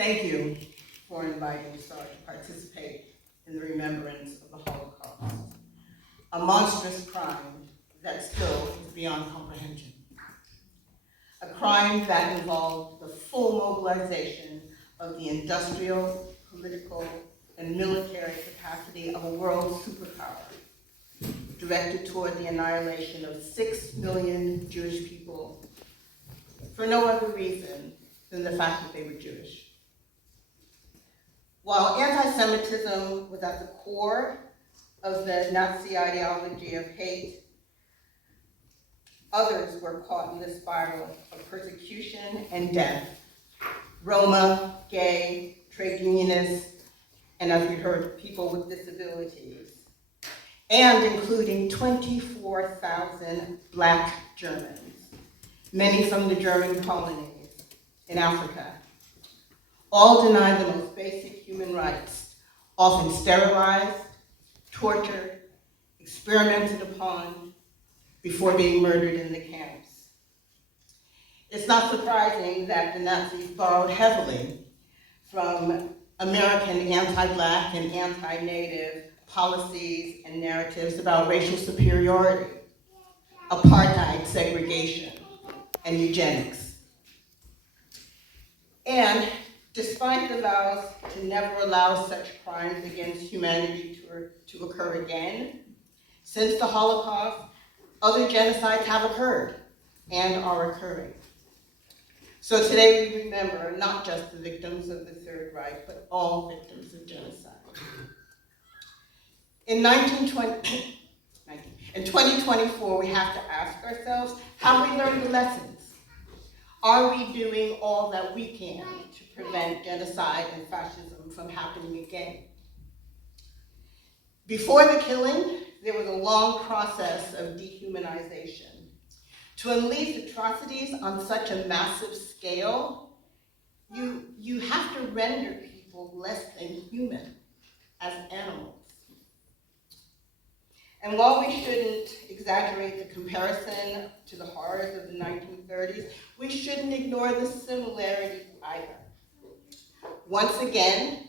Thank you for inviting Stroud to participate in the remembrance of the Holocaust, a monstrous crime that still is beyond comprehension. A crime that involved the full mobilization of the industrial, political, and military capacity of a world superpower, directed toward the annihilation of 6 million Jewish people for no other reason than the fact that they were Jewish. While anti-Semitism was at the core of the Nazi ideology of hate, others were caught in the spiral of persecution and death. Roma, gay, trade unionists, and as we heard, people with disabilities, and including 24,000 Black Germans, many from the German colonies in Africa, all denied the most basic human rights, often sterilized, tortured, experimented upon, before being murdered in the camps. It's not surprising that the Nazis borrowed heavily from American anti-Black and anti-Native policies and narratives about racial superiority, apartheid, segregation, and eugenics. And despite the vows to never allow such crimes against humanity to occur again, since the Holocaust, other genocides have occurred and are occurring. So today we remember not just the victims of the Third Reich, but all victims of genocide. In 2024, we have to ask ourselves, have we learned the lessons? Are we doing all that we can to prevent genocide and fascism from happening again? Before the killing, there was a long process of dehumanization. To unleash atrocities on such a massive scale, you have to render people less than human, as animals. And while we shouldn't exaggerate the comparison to the horrors of the 1930s, we shouldn't ignore the similarities either. Once again,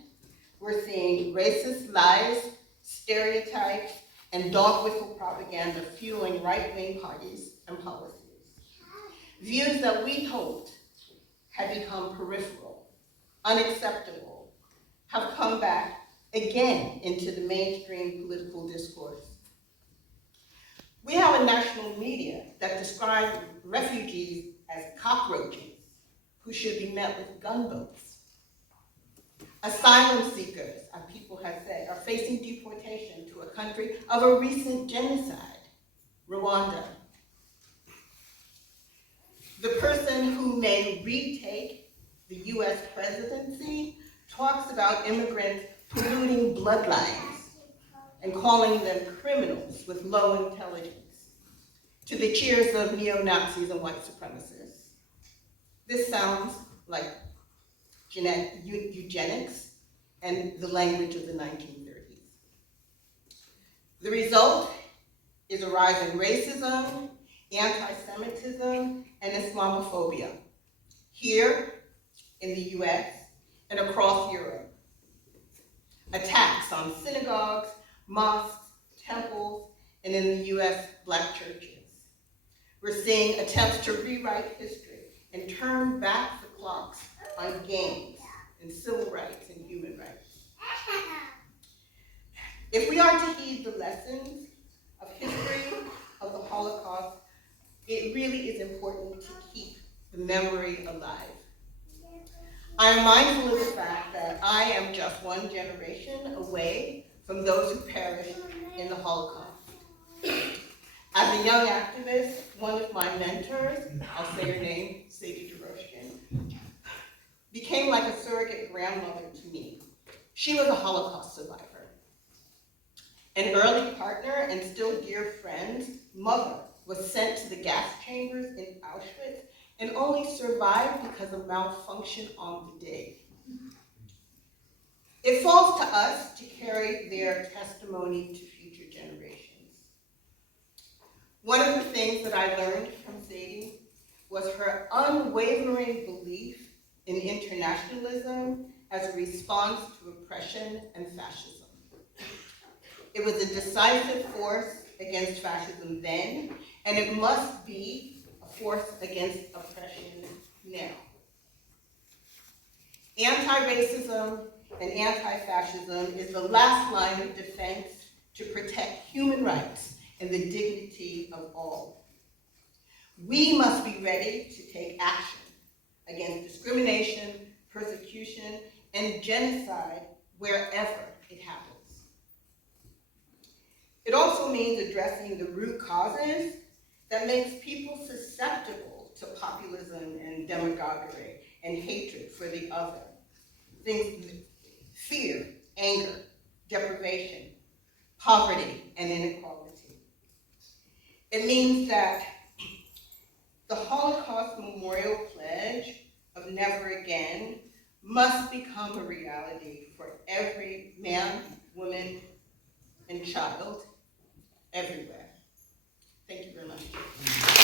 we're seeing racist lies, stereotypes, and dog whistle propaganda fueling right-wing parties and policies. Views that we hoped had become peripheral, unacceptable, have come back again into the mainstream political discourse. We have a national media that describes refugees as cockroaches who should be met with gunboats. Asylum seekers, as people have said, are facing deportation to a country of a recent genocide, Rwanda. The person who may retake the US presidency talks about immigrants polluting bloodlines and calling them criminals with low intelligence, to the cheers of neo-Nazis and white supremacists. This sounds like eugenics and the language of the 1930s. The result is a rise in racism, anti-Semitism, and Islamophobia, here in the US and across Europe. Attacks on synagogues, mosques, temples, and in the US, Black churches. We're seeing attempts to rewrite history and turn back the clocks on gains in civil rights and human rights. If we are to heed the lessons of history of the Holocaust, it really is important to keep the memory alive. I am mindful of the fact that I am just one generation away from those who perished in the Holocaust. As a young activist, one of my mentors, I'll say her name, Sadie Jeroshkin, became like a surrogate grandmother to me. She was a Holocaust survivor. An early partner and still dear friend's mother was sent to the gas chambers in Auschwitz and only survived because of malfunction on the day. It falls to us to carry their testimony to future generations. One of the things that I learned from Sadie was her unwavering belief in internationalism as a response to oppression and fascism. It was a decisive force against fascism then, and it must be a force against oppression now. Anti-racism and anti-fascism is the last line of defense to protect human rights and the dignity of all. We must be ready to take action against discrimination, persecution, and genocide wherever it happens. It also means addressing the root causes that makes people susceptible to populism and demagoguery and hatred for the other. Things, fear, anger, deprivation, poverty, and inequality. It means that the Holocaust Memorial Pledge of never again must become a reality for every man, woman, and child everywhere. Thank you very much.